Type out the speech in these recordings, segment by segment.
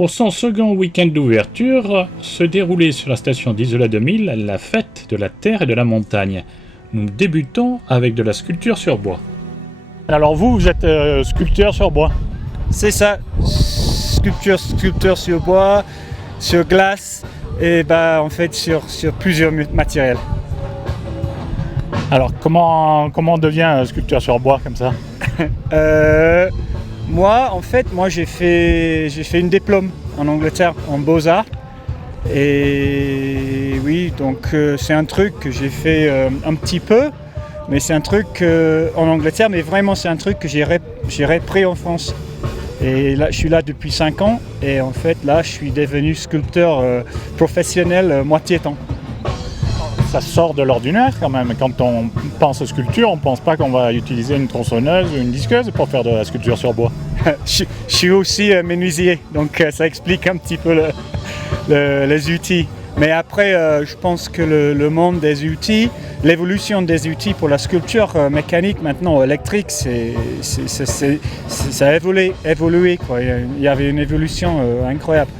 Pour son second week-end d'ouverture, se déroulait sur la station d'Isola 2000 la fête de la terre et de la montagne. Nous débutons avec de la sculpture sur bois. Alors vous êtes sculpteur sur bois? C'est ça, sculpture sur bois, sur glace et en fait sur plusieurs matériels. Alors comment on devient sculpteur sur bois comme ça? Moi j'ai fait une diplôme en Angleterre en Beaux-Arts. Et oui, donc c'est un truc que j'ai fait un petit peu, mais c'est un truc en Angleterre, mais vraiment c'est un truc que j'ai repris en France. Et là, je suis là depuis 5 ans et en fait là, je suis devenu sculpteur professionnel moitié temps. Ça sort de l'ordinaire quand même. Quand on pense sculpture, on ne pense pas qu'on va utiliser une tronçonneuse ou une disqueuse pour faire de la sculpture sur bois. Je suis aussi menuisier, donc ça explique un petit peu les outils. Mais après, je pense que le monde des outils, l'évolution des outils pour la sculpture mécanique, maintenant électrique, ça a évolué, quoi. Il y avait une évolution incroyable.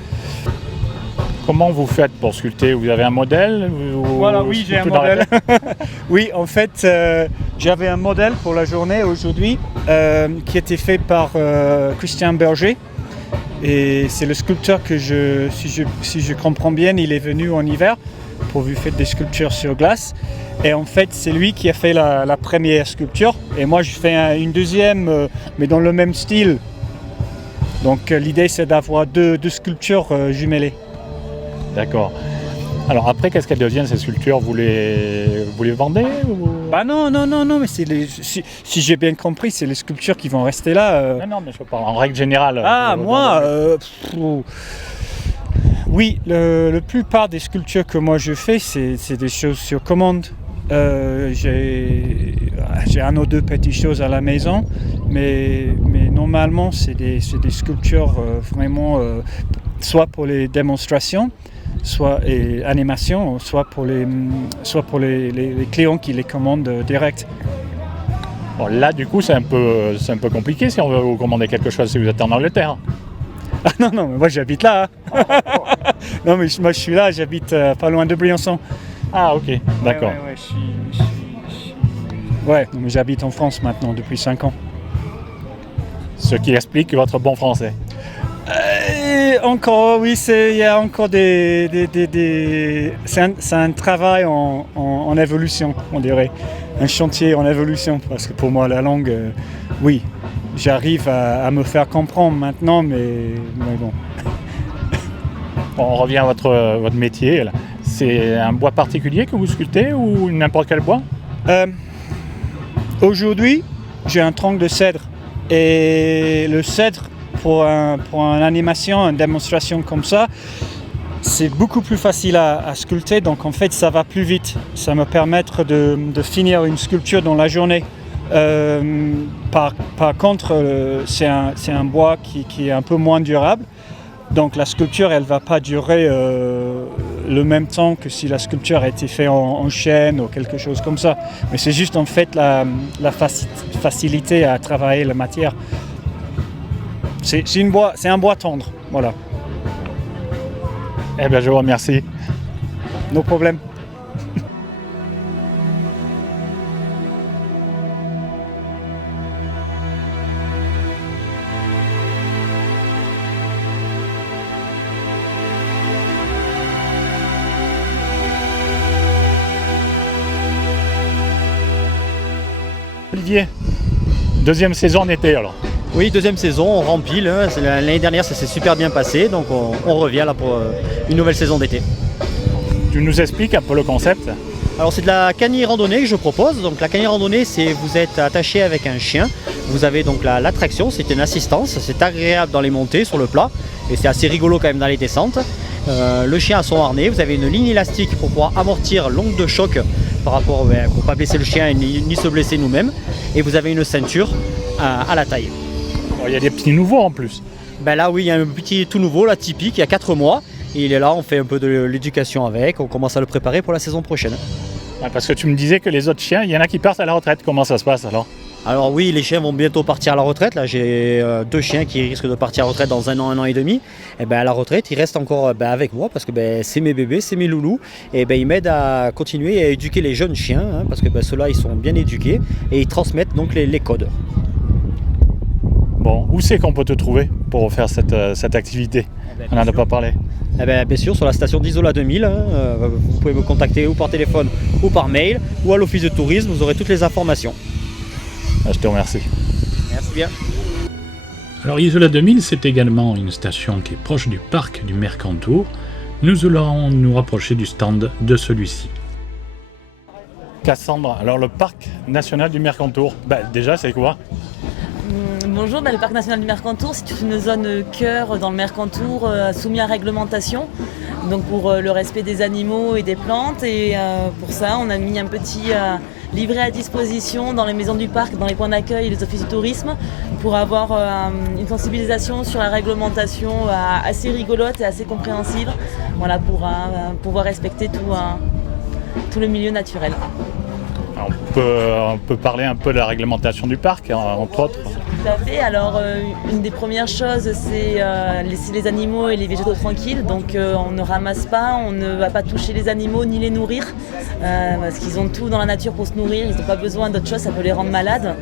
Comment vous faites pour sculpter? Vous avez un modèle? Voilà, oui, j'ai un modèle. Oui, en fait, j'avais un modèle pour la journée aujourd'hui qui était fait par Christian Berger. Et c'est le sculpteur que si je comprends bien, il est venu en hiver pour vous faire des sculptures sur glace. Et en fait, c'est lui qui a fait la première sculpture. Et moi, je fais une deuxième, mais dans le même style. Donc l'idée, c'est d'avoir deux sculptures jumelées. D'accord. Alors après, qu'est-ce qu'elles deviennent ces sculptures? Vous les vendez ou... Non, mais si j'ai bien compris, c'est les sculptures qui vont rester là. Non, mais je parle en règle générale. Oui, la plupart des sculptures que moi je fais, c'est des choses sur commande. J'ai un ou deux petites choses à la maison, mais normalement, c'est des sculptures vraiment soit pour les démonstrations, soit animation, soit pour les clients qui les commandent direct. Bon, là, du coup, c'est un peu compliqué si on veut vous commander quelque chose si vous êtes en Angleterre. Ah non, mais moi j'habite là. Non, mais moi je suis là, j'habite pas loin de Briançon. Ah, ok, d'accord. Ouais, mais j'habite en France maintenant depuis 5 ans. Ce qui explique votre bon français. Encore, oui, il y a encore c'est un travail en évolution, on dirait. Un chantier en évolution, parce que pour moi, la langue, oui, j'arrive à me faire comprendre maintenant, mais bon. Bon, on revient à votre métier. Là. C'est un bois particulier que vous sculptez ou n'importe quel bois? Aujourd'hui, j'ai un tronc de cèdre. Et le cèdre, pour une animation, une démonstration comme ça, c'est beaucoup plus facile à sculpter, donc en fait ça va plus vite. Ça me permet de finir une sculpture dans la journée. Par contre, c'est un bois qui est un peu moins durable, donc la sculpture elle va pas durer le même temps que si la sculpture a été faite en chêne ou quelque chose comme ça. Mais c'est juste en fait la facilité à travailler la matière. C'est un bois tendre, voilà. Eh bien, je vous remercie. No problème. Olivier, deuxième saison en été alors. Oui, deuxième saison, on remplit. L'année dernière, ça s'est super bien passé, donc on revient là pour une nouvelle saison d'été. Tu nous expliques un peu le concept? Alors c'est de la canoë randonnée que je propose. Donc la canoë randonnée, c'est vous êtes attaché avec un chien. Vous avez donc l'attraction, c'est une assistance. C'est agréable dans les montées sur le plat et c'est assez rigolo quand même dans les descentes. Le chien a son harnais. Vous avez une ligne élastique pour pouvoir amortir l'onde de choc par rapport pour ne pas blesser le chien ni se blesser nous-mêmes. Et vous avez une ceinture à la taille. Il y a des petits nouveaux en plus. Ben là oui, il y a un petit tout nouveau, là, typique, il y a 4 mois. Et il est là, on fait un peu de l'éducation avec, on commence à le préparer pour la saison prochaine. Ah, parce que tu me disais que les autres chiens, il y en a qui partent à la retraite, comment ça se passe alors? Alors oui, les chiens vont bientôt partir à la retraite. Là, j'ai 2 chiens qui risquent de partir à la retraite dans un an et demi. Et ben à la retraite, ils restent encore avec moi parce que c'est mes bébés, c'est mes loulous. Et ils m'aident à continuer à éduquer les jeunes chiens parce que ceux-là, ils sont bien éduqués et ils transmettent donc les codes. Bon, où c'est qu'on peut te trouver pour faire cette activité? On n'en a pas parlé. Bien sûr, sur la station d'Isola 2000, vous pouvez me contacter ou par téléphone ou par mail ou à l'office de tourisme, vous aurez toutes les informations. Je te remercie. Merci bien. Alors Isola 2000, c'est également une station qui est proche du parc du Mercantour. Nous allons nous rapprocher du stand de celui-ci. Cassandra, alors le parc national du Mercantour, déjà c'est quoi? Bonjour, le parc national du Mercantour, c'est une zone cœur dans le Mercantour soumis à réglementation, donc pour le respect des animaux et des plantes. Et pour ça, on a mis un petit livret à disposition dans les maisons du parc, dans les points d'accueil et les offices de tourisme, pour avoir une sensibilisation sur la réglementation assez rigolote et assez compréhensive, voilà, pour pouvoir respecter tout le milieu naturel. On peut parler un peu de la réglementation du parc, entre autres. Tout à fait. Alors, une des premières choses, c'est laisser les animaux et les végétaux tranquilles. Donc, on ne ramasse pas, on ne va pas toucher les animaux ni les nourrir, parce qu'ils ont tout dans la nature pour se nourrir. Ils n'ont pas besoin d'autre chose, ça peut les rendre malades.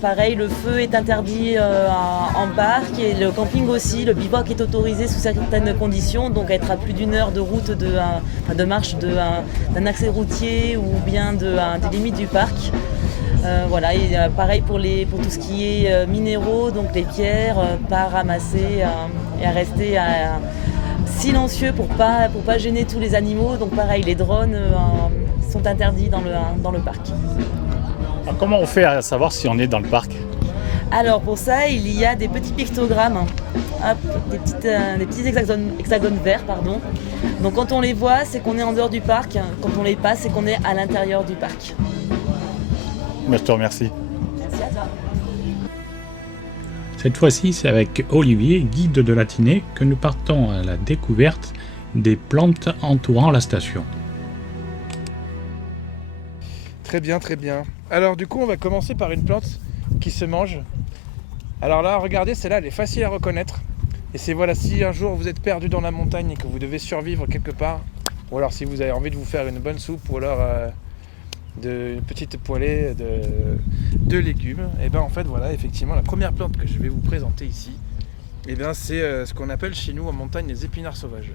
Pareil, le feu est interdit en parc et le camping aussi. Le bivouac est autorisé sous certaines conditions, donc à être à plus d'1 heure de route de marche d'un accès routier ou bien des limites du parc. Voilà, et pareil pour tout ce qui est minéraux, donc les pierres, pas ramasser et à rester silencieux pour pas gêner tous les animaux. Donc pareil, les drones sont interdits dans le parc. Alors, comment on fait à savoir si on est dans le parc? Alors pour ça, il y a des petits pictogrammes, des petits hexagones verts, pardon. Donc quand on les voit, c'est qu'on est en dehors du parc. Quand on les passe, c'est qu'on est à l'intérieur du parc. Je te remercie. Merci à toi. Cette fois-ci, c'est avec Olivier, guide de la Tinée, que nous partons à la découverte des plantes entourant la station. Très bien, très bien. Alors du coup, on va commencer par une plante qui se mange. Alors là, regardez, celle-là, elle est facile à reconnaître. Et c'est voilà, si un jour vous êtes perdu dans la montagne et que vous devez survivre quelque part, ou alors si vous avez envie de vous faire une bonne soupe, ou alors de petites poêlées de légumes, et bien en fait voilà, effectivement la première plante que je vais vous présenter ici, et bien c'est ce qu'on appelle chez nous en montagne les épinards sauvages.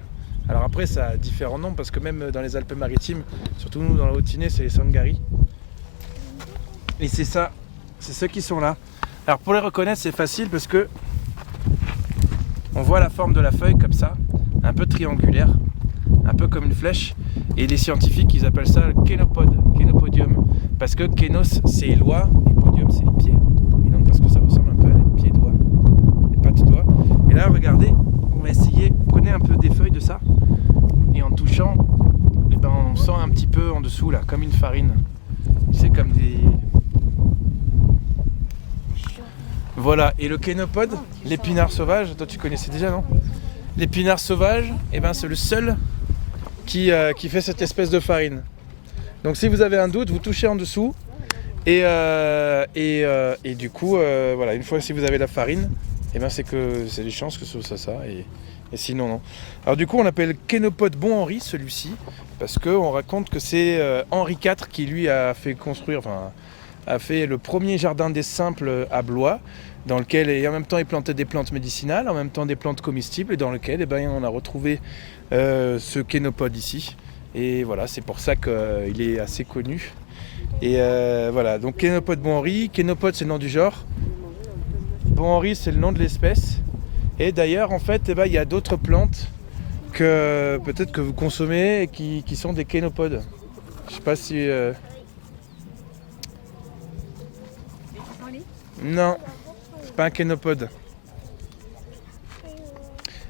Alors après ça a différents noms parce que même dans les Alpes-Maritimes, surtout nous dans la Haute-Tinée, c'est les sangaris. Et c'est ça, c'est ceux qui sont là. Alors pour les reconnaître c'est facile parce que on voit la forme de la feuille comme ça, un peu triangulaire, un peu comme une flèche. Et les scientifiques, ils appellent ça le kénopodium. Parce que kénos, c'est les doigts, et podium, c'est les pieds. Et donc, parce que ça ressemble un peu à les pieds-doigts, les pattes-doigts. Et là, regardez, on va essayer, prenez un peu des feuilles de ça, et en touchant, on sent un petit peu en dessous, là, comme une farine. C'est comme des... Voilà, et le kénopode, l'épinard sauvage, toi tu connaissais déjà, non? L'épinard sauvage, c'est le seul qui fait cette espèce de farine. Donc si vous avez un doute, vous touchez en dessous et du coup voilà, une fois si vous avez la farine, c'est que c'est des chances que ce soit ça et sinon non. Alors du coup on appelle kénopode Bon Henri celui-ci parce qu'on raconte que c'est Henri IV qui lui a fait construire, a fait le premier jardin des simples à Blois, dans lequel et en même temps il plantait des plantes médicinales, en même temps des plantes comestibles, et dans lequel on a retrouvé ce kénopode ici. Et voilà, c'est pour ça qu'il est assez connu. Et voilà, donc kénopode Bon Henri, kénopode c'est le nom du genre, Bon Henri c'est le nom de l'espèce. Et d'ailleurs en fait il y a d'autres plantes que peut-être que vous consommez et qui sont des kénopodes. Je sais pas si... Non, c'est pas un kénopode.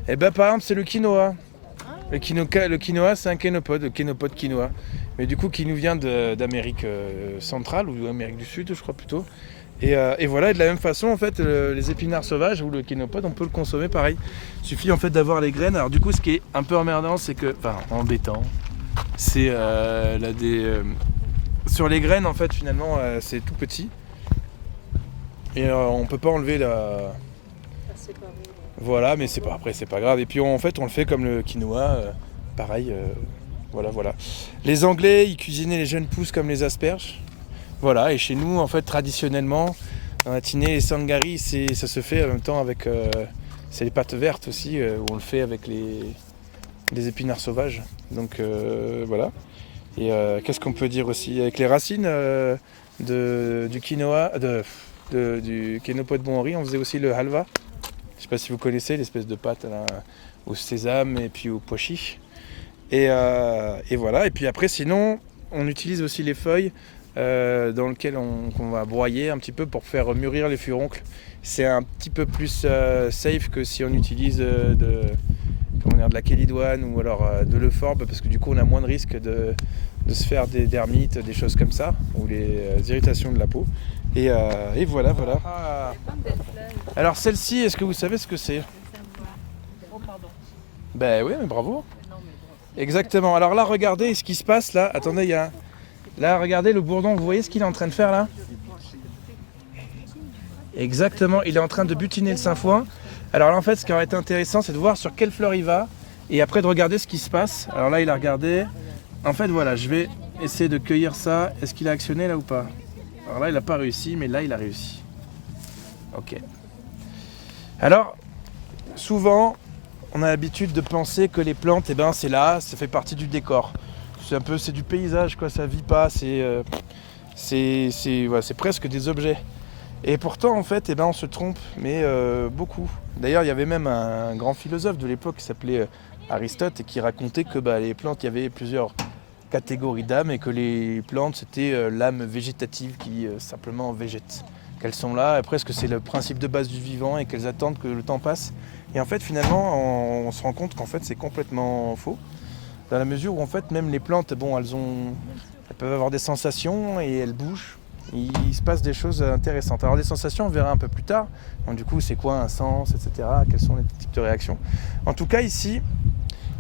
Par exemple c'est le quinoa. Le quinoa c'est un kénopode, le kénopode quinoa. Mais du coup qui nous vient d'Amérique centrale ou d'Amérique du Sud je crois plutôt. Et voilà, et de la même façon en fait les épinards sauvages ou le kénopode on peut le consommer pareil. Il suffit en fait d'avoir les graines. Alors du coup ce qui est un peu emmerdant c'est que, embêtant, c'est sur les graines en fait finalement c'est tout petit. Et on peut pas enlever la... Voilà, mais c'est pas grave. Et puis en fait, on le fait comme le quinoa, pareil. Voilà. Les Anglais, ils cuisinaient les jeunes pousses comme les asperges. Voilà, et chez nous, en fait, traditionnellement, dans la Tinée, les sangaris, ça se fait en même temps avec... c'est les pâtes vertes aussi, où on le fait avec les épinards sauvages. Donc voilà. Et qu'est-ce qu'on peut dire aussi? Avec les racines du quinoa, du quinoa de bon riz, on faisait aussi le halva. Je ne sais pas si vous connaissez l'espèce de pâte là, au sésame et puis au pois chiche. Et voilà. Et puis après, sinon, on utilise aussi les feuilles dans lesquelles qu'on va broyer un petit peu pour faire mûrir les furoncles. C'est un petit peu plus safe que si on utilise de la kélidoine ou alors de l'euphorbe, parce que du coup on a moins de risque de se faire des dermites, des choses comme ça, ou les irritations de la peau. Et voilà. Alors celle-ci, est-ce que vous savez ce que c'est? Ben oui, mais bravo. Exactement. Alors là, regardez ce qui se passe là. Attendez, là, regardez le bourdon. Vous voyez ce qu'il est en train de faire là? Exactement. Il est en train de butiner le sainfoin. Alors là, en fait, ce qui aurait été intéressant, c'est de voir sur quelle fleur il va et après de regarder ce qui se passe. Alors là, il a regardé. En fait, voilà, je vais essayer de cueillir ça. Est-ce qu'il a actionné là ou pas? Alors là, il n'a pas réussi, mais là, il a réussi. Ok. Alors, souvent, on a l'habitude de penser que les plantes, c'est là, ça fait partie du décor. C'est du paysage, quoi. Ça vit pas. C'est presque des objets. Et pourtant, en fait, on se trompe, mais beaucoup. D'ailleurs, il y avait même un grand philosophe de l'époque qui s'appelait Aristote et qui racontait que les plantes, il y avait plusieurs catégories d'âmes et que les plantes, c'était l'âme végétative qui simplement végète. Qu'elles sont là, et presque c'est le principe de base du vivant et qu'elles attendent que le temps passe. Et en fait, finalement, on se rend compte qu'en fait, c'est complètement faux. Dans la mesure où, en fait, même les plantes, elles peuvent avoir des sensations et elles bougent. Il se passe des choses intéressantes. Alors des sensations, on verra un peu plus tard. Donc du coup, c'est quoi un sens, etc. Quels sont les types de réactions. En tout cas, ici,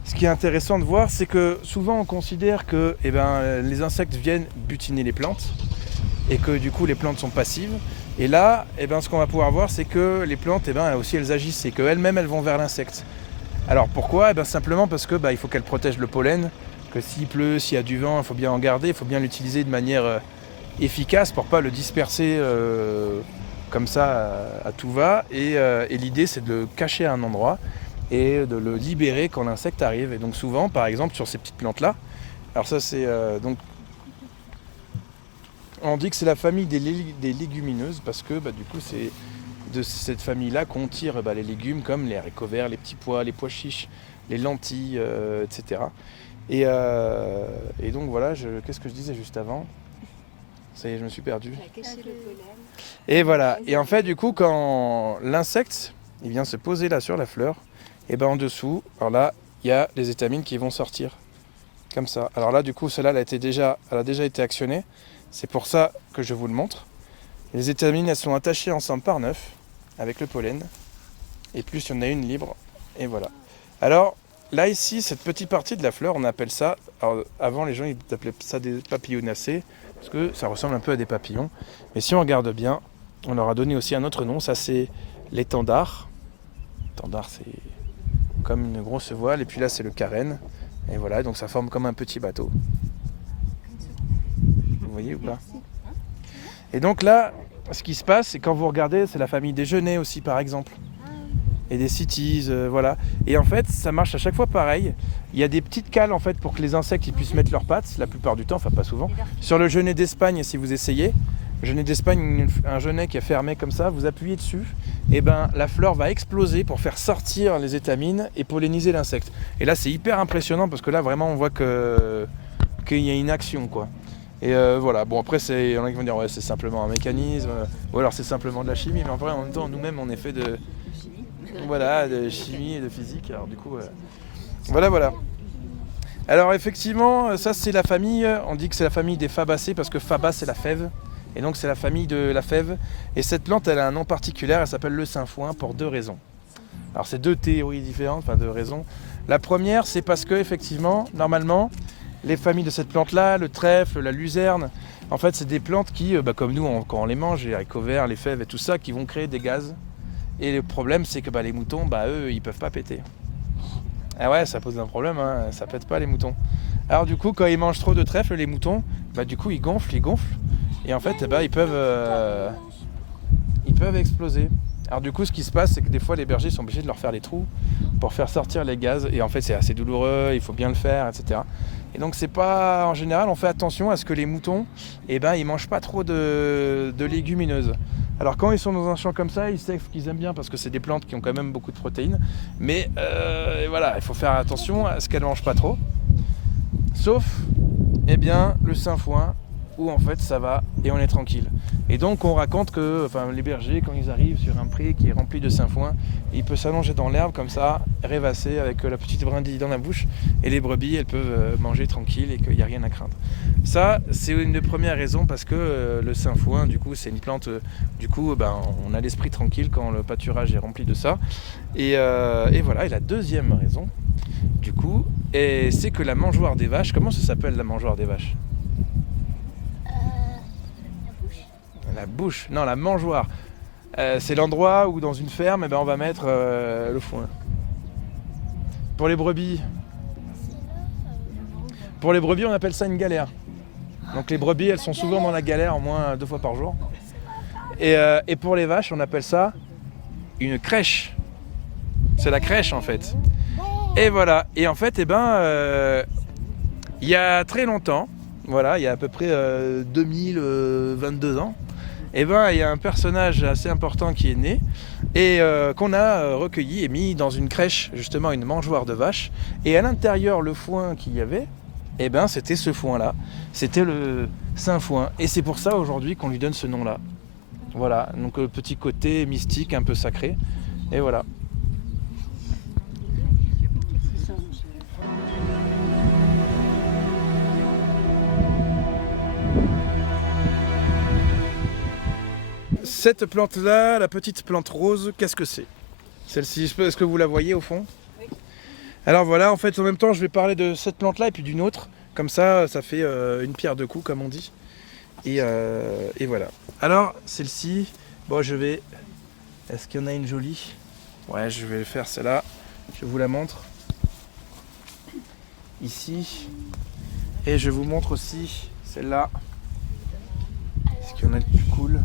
ce qui est intéressant de voir, c'est que souvent on considère que les insectes viennent butiner les plantes et que du coup les plantes sont passives. Et là, ce qu'on va pouvoir voir, c'est que les plantes, elles agissent et qu'elles-mêmes, elles vont vers l'insecte. Alors pourquoi? Simplement parce que il faut qu'elles protègent le pollen, que s'il pleut, s'il y a du vent, il faut bien en garder, il faut bien l'utiliser de manière efficace pour pas le disperser comme ça à tout va. Et l'idée, c'est de le cacher à un endroit et de le libérer quand l'insecte arrive. Et donc souvent, par exemple, sur ces petites plantes-là, alors ça c'est on dit que c'est la famille des légumineuses parce que du coup c'est de cette famille-là qu'on tire les légumes comme les haricots verts, les petits pois, les pois chiches, les lentilles, etc. Et donc voilà, qu'est-ce que je disais juste avant? Ça y est, je me suis perdu. Et voilà. Et en fait, du coup, quand l'insecte il vient se poser là sur la fleur, en dessous, alors là, il y a les étamines qui vont sortir. Comme ça. Alors là, du coup, celle-là, elle a déjà été actionnée. C'est pour ça que je vous le montre. Les étamines, elles sont attachées ensemble par 9 avec le pollen. Et plus, il y en a une libre. Et voilà. Alors, là, ici, cette petite partie de la fleur, on appelle ça... Alors, avant, les gens, ils appelaient ça des papillonacées. Parce que ça ressemble un peu à des papillons. Mais si on regarde bien, on leur a donné aussi un autre nom. Ça, c'est l'étendard. L'étendard, c'est comme une grosse voile. Et puis là, c'est le carène. Et voilà, donc ça forme comme un petit bateau. Vous voyez ou pas? Et donc là, ce qui se passe, c'est quand vous regardez, c'est la famille des genêts aussi, par exemple. Et des cities, voilà. Et en fait, ça marche à chaque fois pareil. Il y a des petites cales en fait pour que les insectes ils puissent mettre leurs pattes, la plupart du temps, enfin pas souvent. Sur le genêt d'Espagne, si vous essayez, le genêt d'Espagne, un genêt qui est fermé comme ça, vous appuyez dessus, et la fleur va exploser pour faire sortir les étamines et polliniser l'insecte. Et là, c'est hyper impressionnant parce que là, vraiment, on voit qu'il y a une action, quoi. Et voilà, bon après, il y en a qui vont dire ouais, c'est simplement un mécanisme, ou alors c'est simplement de la chimie, mais en vrai, en même temps, nous-mêmes, on est fait de chimie et de physique, alors du coup, voilà. Alors effectivement, ça c'est la famille, on dit que c'est la famille des Fabacées parce que Faba c'est la fève, et donc c'est la famille de la fève. Et cette plante, elle a un nom particulier, elle s'appelle le sainfoin pour 2 raisons. Alors c'est 2 théories différentes, enfin 2 raisons. La première, c'est parce que effectivement, normalement, les familles de cette plante-là, le trèfle, la luzerne. En fait, c'est des plantes qui, comme nous, quand on les mange, les haricots verts, les fèves et tout ça, qui vont créer des gaz. Et le problème, c'est que les moutons, eux, ils peuvent pas péter. Ah ouais, ça pose un problème, hein, ça pète pas les moutons. Alors du coup, quand ils mangent trop de trèfle, les moutons, du coup, ils gonflent. Et en fait, ils peuvent exploser. Alors du coup, ce qui se passe, c'est que des fois, les bergers sont obligés de leur faire des trous pour faire sortir les gaz. Et en fait, c'est assez douloureux, il faut bien le faire, etc. Et donc, c'est pas... En général, on fait attention à ce que les moutons, ils mangent pas trop de légumineuses. Alors quand ils sont dans un champ comme ça, ils savent qu'ils aiment bien parce que c'est des plantes qui ont quand même beaucoup de protéines. Mais voilà, il faut faire attention à ce qu'elles ne mangent pas trop. Sauf, le sainfoin, où en fait ça va et on est tranquille. Et donc on raconte que les bergers, quand ils arrivent sur un pré qui est rempli de sainfoin, il peut s'allonger dans l'herbe comme ça, rêvasser avec la petite brindille dans la bouche, et les brebis elles peuvent manger tranquille et qu'il n'y a rien à craindre. Ça, c'est une des premières raisons parce que le sainfoin, du coup, c'est une plante, on a l'esprit tranquille quand le pâturage est rempli de ça. Et voilà, et la deuxième raison, du coup, c'est que la mangeoire des vaches, comment ça s'appelle la mangeoire des vaches ? La bouche, non, la mangeoire. C'est l'endroit où dans une ferme, on va mettre le foin. Pour les brebis, on appelle ça une galère. Donc les brebis, elles sont souvent dans la galère, au moins 2 fois par jour. Et pour les vaches, on appelle ça une crèche. C'est la crèche en fait. Et voilà. Et en fait, il y a très longtemps, voilà, il y a à peu près 2022 ans, il y a un personnage assez important qui est né et qu'on a recueilli et mis dans une crèche, justement une mangeoire de vache. Et à l'intérieur, le foin qu'il y avait, c'était ce foin-là, c'était le sainfoin. Et c'est pour ça aujourd'hui qu'on lui donne ce nom-là. Voilà, donc petit côté mystique, un peu sacré. Et voilà. Cette plante-là, la petite plante rose, qu'est-ce que c'est ? Celle-ci, est-ce que vous la voyez au fond ? Oui. Alors voilà, en fait, en même temps, je vais parler de cette plante-là et puis d'une autre. Comme ça, ça fait une pierre deux coups, comme on dit. Et voilà. Alors, celle-ci, est-ce qu'il y en a une jolie ? Ouais, je vais faire celle-là. Je vous la montre. Ici. Et je vous montre aussi celle-là. Est-ce qu'il y en a de plus cool ?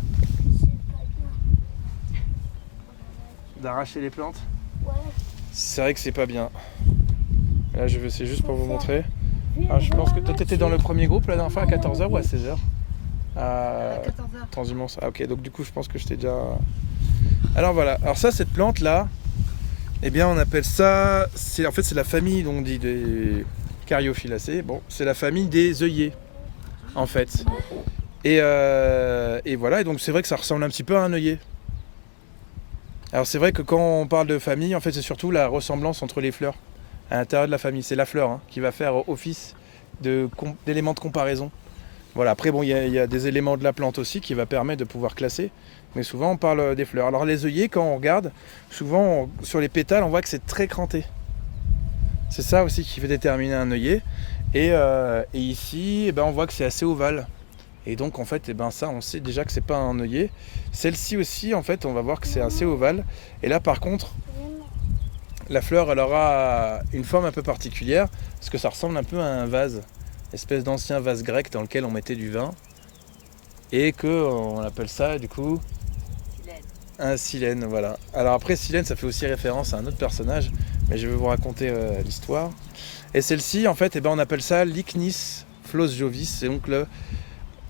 D'arracher les plantes ? Ouais. C'est vrai que c'est pas bien. Là, c'est juste pour vous montrer. Alors, je pense que toi, t'étais dans le premier groupe la dernière fois à 14h ou à 16h ? À 14h. Transhumance. Ah, ok, donc du coup, je pense que je t'ai déjà. Alors voilà. Alors, ça, cette plante-là, on appelle ça. C'est la famille, on dit des Cariophyllacées. Bon, c'est la famille des œillets, en fait. Et voilà. Et donc, c'est vrai que ça ressemble un petit peu à un œillet. Alors c'est vrai que quand on parle de famille, en fait c'est surtout la ressemblance entre les fleurs à l'intérieur de la famille. C'est la fleur qui va faire office d'élément de comparaison. Voilà. Après il y a des éléments de la plante aussi qui va permettre de pouvoir classer, mais souvent on parle des fleurs. Alors les œillets, quand on regarde, souvent sur les pétales on voit que c'est très cranté. C'est ça aussi qui fait déterminer un œillet. Et ici on voit que c'est assez ovale. Et donc en fait, ça, on sait déjà que c'est pas un œillet. Celle-ci aussi, en fait, on va voir que c'est assez ovale. Et là, par contre, la fleur, elle aura une forme un peu particulière, parce que ça ressemble un peu à un vase, espèce d'ancien vase grec dans lequel on mettait du vin, et on appelle ça, du coup, un silène, voilà. Alors après, silène, ça fait aussi référence à un autre personnage, mais je vais vous raconter l'histoire. Et celle-ci, en fait, on appelle ça l'Ichnis flos jovis, c'est donc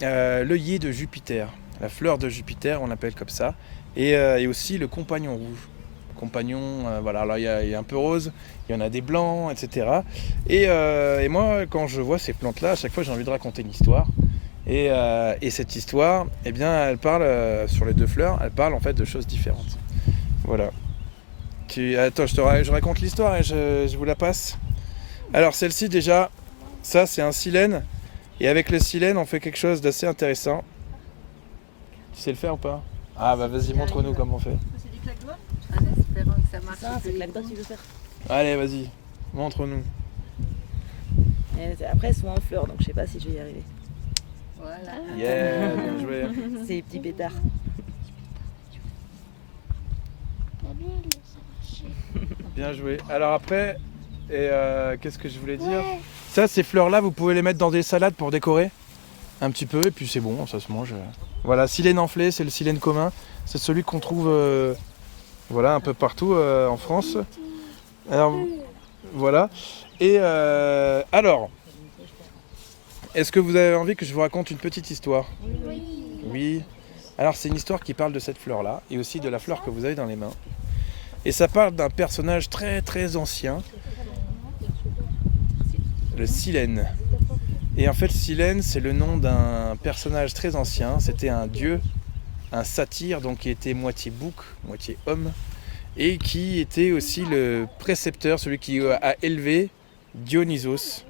l'œillet de Jupiter, la fleur de Jupiter, on l'appelle comme ça, et aussi le compagnon rouge. Compagnon, voilà, alors il y a un peu rose, il y en a des blancs, etc. Et moi, quand je vois ces plantes-là, à chaque fois j'ai envie de raconter une histoire. Et cette histoire, elle parle, sur les deux fleurs, elle parle en fait de choses différentes. Voilà. Attends, je raconte l'histoire et je vous la passe. Alors celle-ci déjà, ça c'est un silène. Et avec le silène, on fait quelque chose d'assez intéressant. Tu sais le faire ou pas ? Ah bah vas-y, montre-nous comment on fait. C'est du claque-doigt ? Espérons que ça marche. Ça, c'est claque-doigt que tu veux faire. Allez, vas-y, montre-nous. Et après, elles sont en fleurs, donc je sais pas si je vais y arriver. Voilà. Yeah, bien joué. C'est les petits pétards. Bien joué. Alors après, qu'est-ce que je voulais dire? Ça, ces fleurs-là, vous pouvez les mettre dans des salades pour décorer un petit peu, et puis c'est bon, ça se mange. Voilà, silène enflé, c'est le silène commun. C'est celui qu'on trouve voilà, un peu partout en France. Alors, voilà. Et alors, est-ce que vous avez envie que je vous raconte une petite histoire? Oui. Alors, c'est une histoire qui parle de cette fleur-là, et aussi de la fleur que vous avez dans les mains. Et ça parle d'un personnage très très ancien, le Silène. Et en fait, Silène, c'est le nom d'un personnage très ancien. C'était un dieu, un satyre, donc qui était moitié bouc, moitié homme, et qui était aussi le précepteur, celui qui a élevé Dionysos,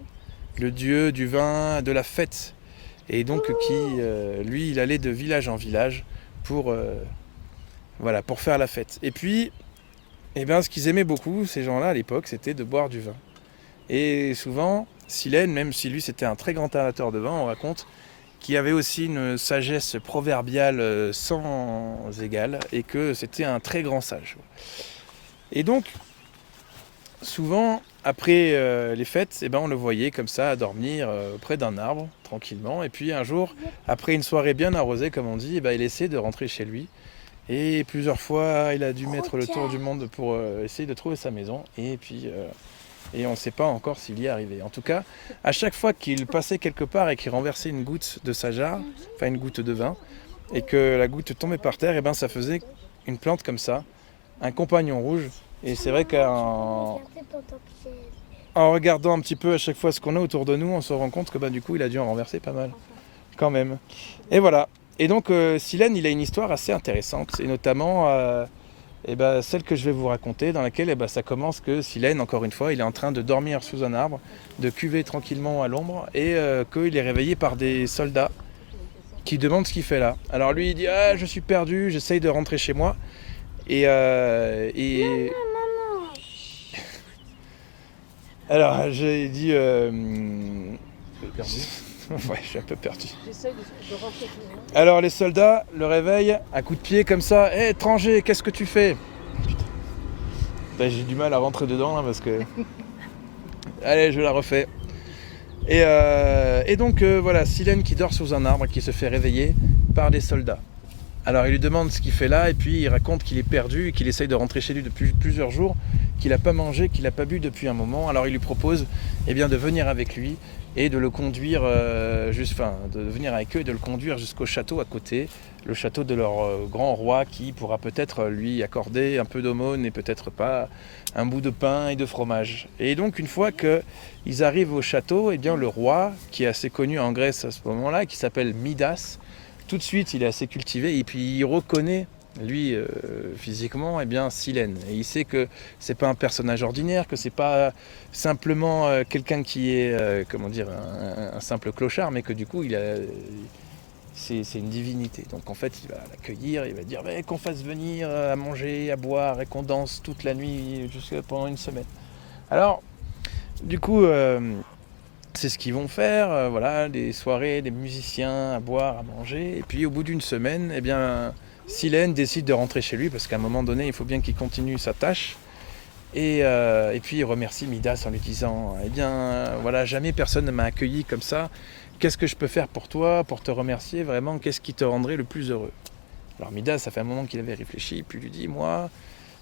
le dieu du vin, de la fête. Et donc lui, il allait de village en village pour, voilà, pour faire la fête. Et puis, eh bien, ce qu'ils aimaient beaucoup, ces gens-là à l'époque, c'était de boire du vin. Et souvent, Silène, même si lui c'était un très grand amateur de vin, on raconte qu'il avait aussi une sagesse proverbiale sans égale et que c'était un très grand sage. Et donc, souvent, après les fêtes, eh ben, on le voyait comme ça, à dormir près d'un arbre, tranquillement. Et puis un jour, après une soirée bien arrosée, comme on dit, eh ben, il essayait de rentrer chez lui. Et plusieurs fois, il a dû mettre le tour du monde pour essayer de trouver sa maison. Et puis, et on ne sait pas encore s'il y est arrivé. En tout cas, à chaque fois qu'il passait quelque part et qu'il renversait une goutte de sa jarre, enfin une goutte de vin, et que la goutte tombait par terre, et ben ça faisait une plante comme ça, un compagnon rouge. Et c'est vrai qu'en regardant un petit peu à chaque fois ce qu'on a autour de nous, on se rend compte que du coup, il a dû en renverser pas mal, quand même. Et voilà. Et donc, Silène, il a une histoire assez intéressante, et notamment celle que je vais vous raconter, dans laquelle ça commence que Silène, encore une fois, il est en train de dormir sous un arbre, de cuver tranquillement à l'ombre, et qu'il est réveillé par des soldats qui demandent ce qu'il fait là. Alors lui, il dit « Ah, je suis perdu, j'essaye de rentrer chez moi. » Et alors, j'ai dit... perdu. Ouais, je suis un peu perdu. Alors les soldats le réveillent à coups de pied comme ça. Hé, étranger, qu'est-ce que tu fais? Putain, j'ai du mal à rentrer dedans là parce que... Allez, je la refais. Et donc voilà, Silène qui dort sous un arbre et qui se fait réveiller par des soldats. Alors il lui demande ce qu'il fait là et puis il raconte qu'il est perdu et qu'il essaye de rentrer chez lui depuis plusieurs jours, qu'il n'a pas mangé, qu'il n'a pas bu depuis un moment. Alors il lui propose de venir avec lui et de le conduire, de venir avec eux et de le conduire jusqu'au château à côté, le château de leur grand roi qui pourra peut-être lui accorder un peu d'aumône et peut-être pas, un bout de pain et de fromage. Et donc une fois qu'ils arrivent au château, le roi, qui est assez connu en Grèce à ce moment-là, qui s'appelle Midas, tout de suite il est assez cultivé et puis il reconnaît lui physiquement Silène, et il sait que c'est pas un personnage ordinaire, que c'est pas simplement quelqu'un qui est un simple clochard, mais que du coup c'est une divinité. Donc en fait il va l'accueillir, il va dire qu'on fasse venir à manger, à boire et qu'on danse toute la nuit pendant une semaine. Alors du coup c'est ce qu'ils vont faire, voilà, des soirées, des musiciens à boire, à manger, et puis au bout d'une semaine, Silène décide de rentrer chez lui parce qu'à un moment donné, il faut bien qu'il continue sa tâche. Et puis il remercie Midas en lui disant voilà, jamais personne ne m'a accueilli comme ça. Qu'est-ce que je peux faire pour toi, pour te remercier vraiment? Qu'est-ce qui te rendrait le plus heureux? Alors Midas, ça fait un moment qu'il avait réfléchi, puis il lui dit moi,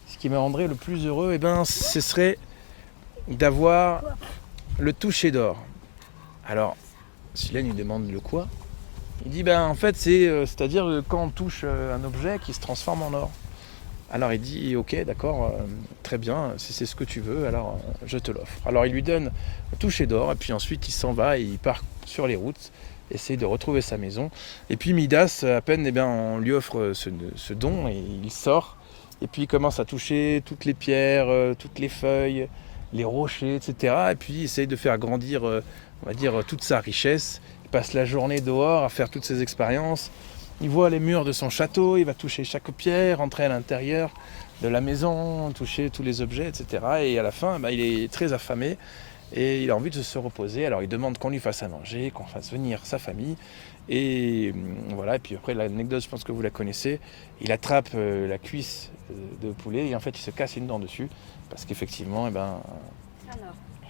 ce qui me rendrait le plus heureux, ce serait d'avoir le toucher d'or. Alors Silène lui demande le quoi? Il dit en fait c'est-à-dire quand on touche un objet qui se transforme en or. Alors il dit ok, d'accord, très bien, si c'est ce que tu veux, alors je te l'offre. Alors il lui donne un toucher d'or et puis ensuite il s'en va et il part sur les routes, essayer de retrouver sa maison. Et puis Midas, à peine on lui offre ce don et il sort et puis il commence à toucher toutes les pierres, toutes les feuilles, les rochers, etc. Et puis il essaye de faire grandir, on va dire, toute sa richesse. Il passe la journée dehors à faire toutes ces expériences. Il voit les murs de son château, il va toucher chaque pierre, entrer à l'intérieur de la maison, toucher tous les objets, etc. Et à la fin, il est très affamé. et il a envie de se reposer. Alors il demande qu'on lui fasse à manger, qu'on fasse venir sa famille. Et voilà, et puis après l'anecdote, je pense que vous la connaissez, il attrape la cuisse de poulet et en fait il se casse une dent dessus parce qu'effectivement,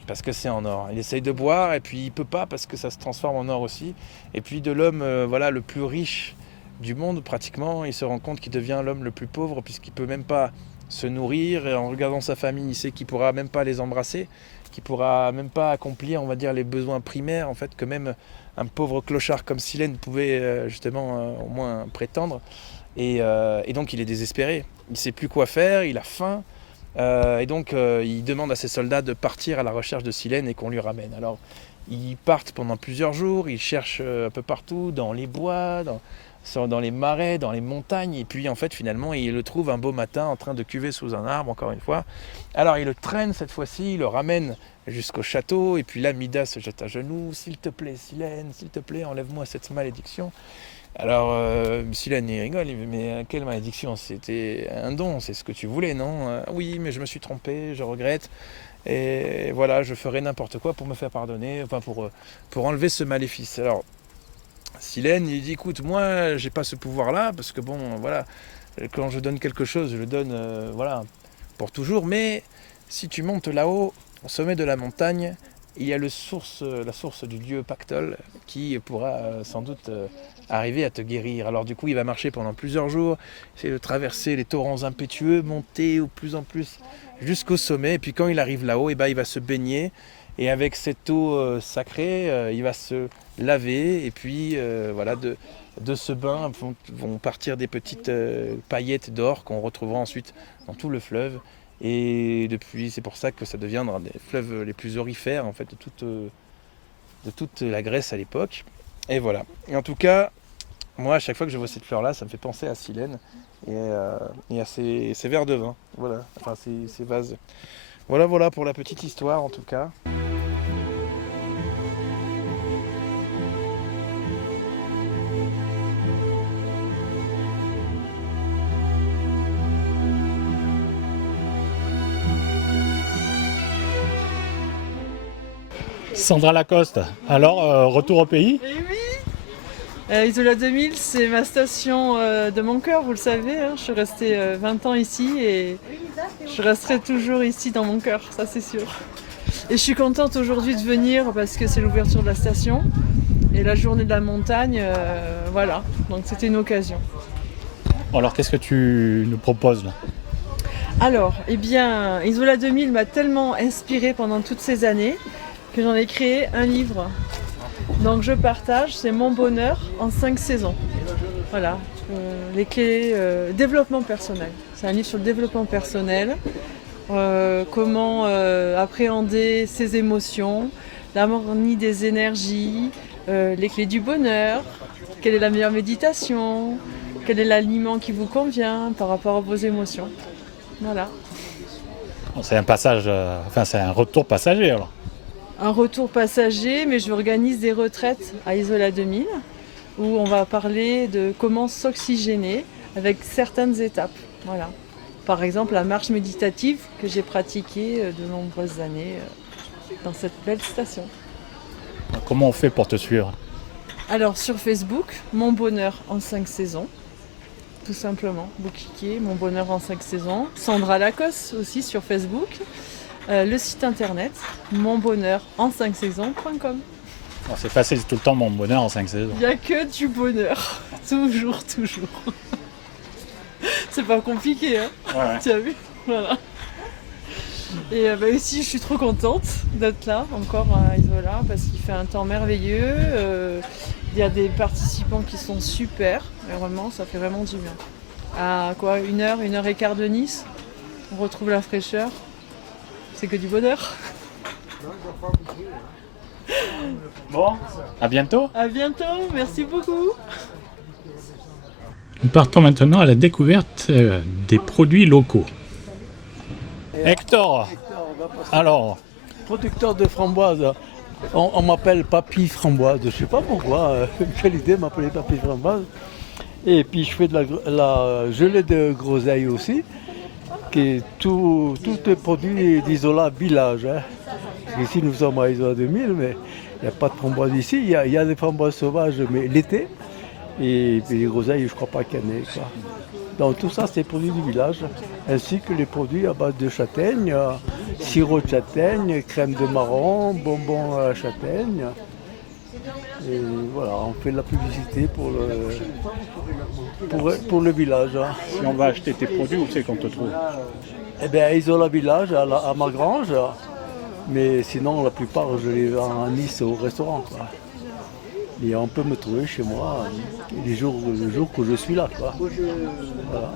parce que c'est en or. Il essaye de boire et puis il peut pas parce que ça se transforme en or aussi. Et puis de l'homme voilà, le plus riche du monde pratiquement, il se rend compte qu'il devient l'homme le plus pauvre puisqu'il peut même pas se nourrir et en regardant sa famille, il sait qu'il pourra même pas les embrasser, qu'il pourra même pas accomplir, on va dire, les besoins primaires en fait que même un pauvre clochard comme Silène pouvait justement au moins prétendre. Et donc il est désespéré, il sait plus quoi faire, il a faim. Et donc il demande à ses soldats de partir à la recherche de Silène et qu'on lui ramène. Alors ils partent pendant plusieurs jours, ils cherchent un peu partout, dans les bois, dans les marais, dans les montagnes, et puis en fait finalement il le trouve un beau matin en train de cuver sous un arbre encore une fois. Alors il le traîne cette fois-ci, il le ramène jusqu'au château, et puis là Midas se jette à genoux, s'il te plaît Silène, s'il te plaît enlève-moi cette malédiction. Alors Silène il rigole, il dit mais quelle malédiction, c'était un don, c'est ce que tu voulais non? Oui mais je me suis trompé, je regrette. Et voilà, je ferai n'importe quoi pour me faire pardonner, enfin pour enlever ce maléfice. Alors Silène, il dit écoute, moi j'ai pas ce pouvoir-là, parce que bon, voilà, quand je donne quelque chose, je le donne voilà, pour toujours, mais si tu montes là-haut, au sommet de la montagne, il y a la source du dieu Pactol qui pourra sans doute arriver à te guérir. Alors du coup, il va marcher pendant plusieurs jours, essayer de traverser les torrents impétueux, monter au plus en plus jusqu'au sommet, et puis quand il arrive là-haut, et ben, il va se baigner, et avec cette eau sacrée, il va se laver, et puis voilà, de ce bain vont partir des petites paillettes d'or qu'on retrouvera ensuite dans tout le fleuve. Et depuis, c'est pour ça que ça deviendra des fleuves les plus aurifères en fait, de toute la Grèce à l'époque. Et voilà. Et en tout cas, moi, à chaque fois que je vois cette fleur-là, ça me fait penser à Silène et à ses verres de vin. Voilà, enfin ses vases. Voilà pour la petite histoire en tout cas. Sandra Lacoste, alors retour au pays? Eh oui, Isola 2000, c'est ma station de mon cœur, vous le savez. Hein. Je suis restée 20 ans ici et je resterai toujours ici dans mon cœur, ça c'est sûr. Et je suis contente aujourd'hui de venir parce que c'est l'ouverture de la station et la journée de la montagne, voilà, donc c'était une occasion. Alors qu'est-ce que tu nous proposes là? Alors, eh bien, Isola 2000 m'a tellement inspirée pendant toutes ces années que j'en ai créé un livre. Donc je partage, c'est mon bonheur en 5 saisons. Voilà, les clés développement personnel. C'est un livre sur le développement personnel, comment appréhender ses émotions, l'harmonie des énergies, les clés du bonheur, quelle est la meilleure méditation, quel est l'aliment qui vous convient par rapport à vos émotions. Voilà. C'est un passage, c'est un retour passager alors. Un retour passager, mais je organise des retraites à Isola 2000 où on va parler de comment s'oxygéner avec certaines étapes. Voilà. Par exemple, la marche méditative que j'ai pratiquée de nombreuses années dans cette belle station. Comment on fait pour te suivre? Alors sur Facebook, Mon Bonheur en 5 saisons, tout simplement. Vous cliquez Mon Bonheur en 5 saisons. Sandra Lacoste aussi sur Facebook. Le site internet monbonheuren5saisons.com. C'est facile, c'est tout le temps Mon Bonheur en 5 saisons. Il n'y a que du bonheur, toujours. C'est pas compliqué, hein? Ouais. Tu as vu? Voilà. Et aussi, je suis trop contente d'être là, encore à Isola, parce qu'il fait un temps merveilleux. Il y a des participants qui sont super, et vraiment, ça fait vraiment du bien. À quoi, 1h et quart de Nice, on retrouve la fraîcheur. C'est que du bonheur. Bon, à bientôt. À bientôt, merci beaucoup. Nous partons maintenant à la découverte des produits locaux. Hector, alors, Producteur de framboises. On m'appelle Papy Framboise, je sais pas pourquoi, quelle idée m'appeler Papy Framboise. Et puis je fais de la gelée de groseille aussi, qui est tout est produit d'Isola Village. Hein. qu'ici nous sommes à Isola 2000, mais il n'y a pas de framboises ici. Il y a des framboises sauvages, mais l'été. Et puis les groseilles, je crois pas qu'il y en ait, quoi. Donc tout ça, c'est les produits du village, ainsi que les produits à base de châtaigne, sirop de châtaigne, crème de marron, bonbons à la châtaigne. Et voilà, on fait de la publicité pour le village. Si on va acheter tes produits, où c'est qu'on te trouve? Eh bien, à Isola Village, à Malgrange, mais sinon, la plupart, je les vends à Nice au restaurant, quoi. Et on peut me trouver chez moi le jour que je suis là, quoi. Voilà.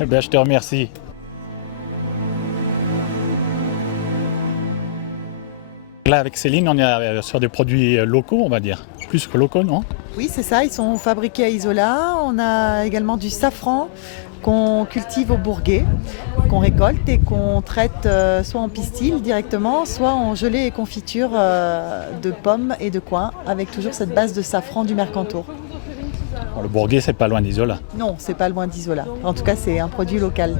Eh bien, je te remercie. Là, avec Céline, on est sur des produits locaux, on va dire. Plus que locaux, non? Oui, c'est ça, ils sont fabriqués à Isola. On a également du safran qu'on cultive au Bourguet, qu'on récolte et qu'on traite soit en pistil directement, soit en gelée et confiture de pommes et de coin, avec toujours cette base de safran du Mercantour. Bon, le Bourguet, c'est pas loin d'Isola. Non, c'est pas loin d'Isola. En tout cas, c'est un produit local.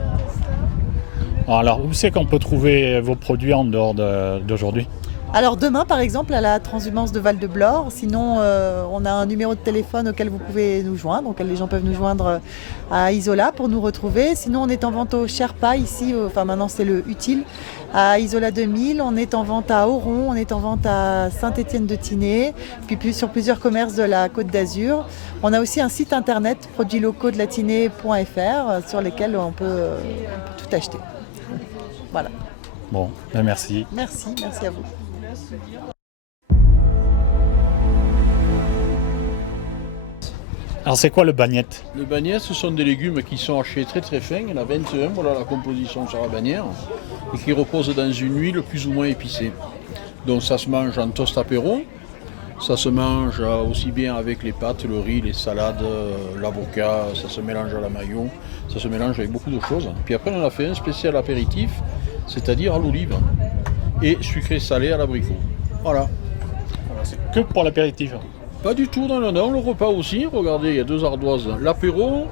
Alors, où c'est qu'on peut trouver vos produits en dehors d'aujourd'hui? Alors demain, par exemple, à la transhumance de Val-de-Blore. Sinon, on a un numéro de téléphone auquel vous pouvez nous joindre, auquel les gens peuvent nous joindre à Isola pour nous retrouver. Sinon, on est en vente au Sherpa ici, enfin maintenant c'est le Utile, à Isola 2000. On est en vente à Oron, on est en vente à Saint-Étienne-de-Tinée, puis sur plusieurs commerces de la Côte d'Azur. On a aussi un site internet, produitslocauxdelatinée.fr, sur lesquels on peut tout acheter. Voilà. Bon, ben merci. Merci à vous. Alors c'est quoi le bagnette? Le bagnette, ce sont des légumes qui sont hachés très très fins. Il y en a 21, voilà la composition sur la bannière. Et qui reposent dans une huile plus ou moins épicée. Donc ça se mange en toast apéro. Ça se mange aussi bien avec les pâtes, le riz, les salades, l'avocat. Ça se mélange à la mayo. Ça se mélange avec beaucoup de choses. Puis après on a fait un spécial apéritif, c'est-à-dire à l'olive. Et sucré salé à l'abricot. Voilà. C'est que pour l'apéritif? Pas du tout, non, le repas aussi. Regardez, il y a deux ardoises, l'apéro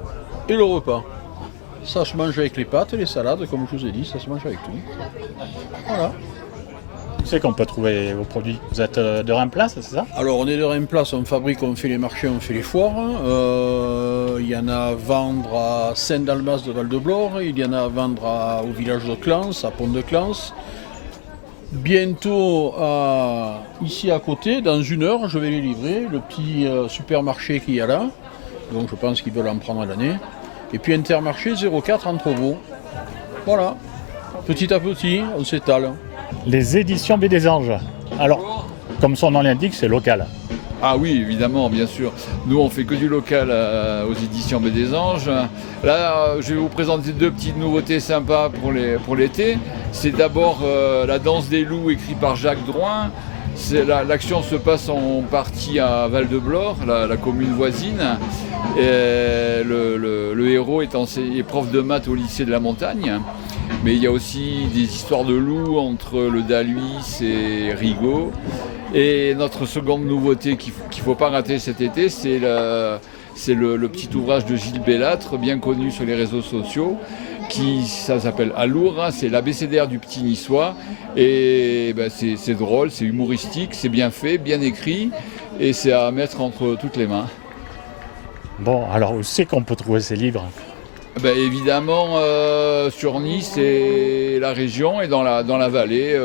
et le repas. Ça se mange avec les pâtes, les salades, comme je vous ai dit, ça se mange avec tout. Voilà. Où c'est qu'on peut trouver vos produits? Vous êtes de Reims-Place, c'est ça? Alors on est de Reims-Place, on fabrique, on fait les marchés, on fait les foires. Il y en a à vendre à Saint-Dalmas de Val-de-Blore, il y en a à vendre au village de Clans, à Pont-de-Clans. Bientôt, ici à côté, dans 1 heure, je vais les livrer, le petit supermarché qu'il y a là. Donc je pense qu'ils veulent en prendre à l'année. Et puis Intermarché 04 Entrevaux. Voilà, petit à petit, on s'étale. Les éditions Baie des Anges. Alors, comme son nom l'indique, c'est local. Ah oui, évidemment, bien sûr. Nous, on fait que du local aux éditions Baie des Anges. Là, je vais vous présenter 2 petites nouveautés sympas pour l'été. C'est d'abord La Danse des loups, écrit par Jacques Drouin. L'action se passe en partie à Val-de-Blore, la commune voisine. Et le héros est prof de maths au lycée de la Montagne. Mais il y a aussi des histoires de loups entre le Daluis et Rigaud. Et notre seconde nouveauté qu'il ne faut pas rater cet été, c'est le petit ouvrage de Gilles Bellâtre, bien connu sur les réseaux sociaux, ça s'appelle Alour, hein, c'est l'abécédaire du petit niçois. Et ben, c'est drôle, c'est humoristique, c'est bien fait, bien écrit, et c'est à mettre entre toutes les mains. Bon, alors où c'est qu'on peut trouver ces livres? Ben, évidemment, sur Nice et la région, et dans la vallée,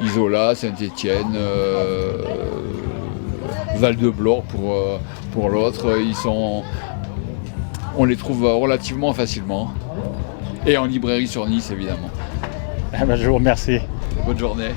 Isola, Saint-Étienne, Val-de-Blore pour l'autre. On les trouve relativement facilement. Et en librairie sur Nice, évidemment. Je vous remercie. Bonne journée.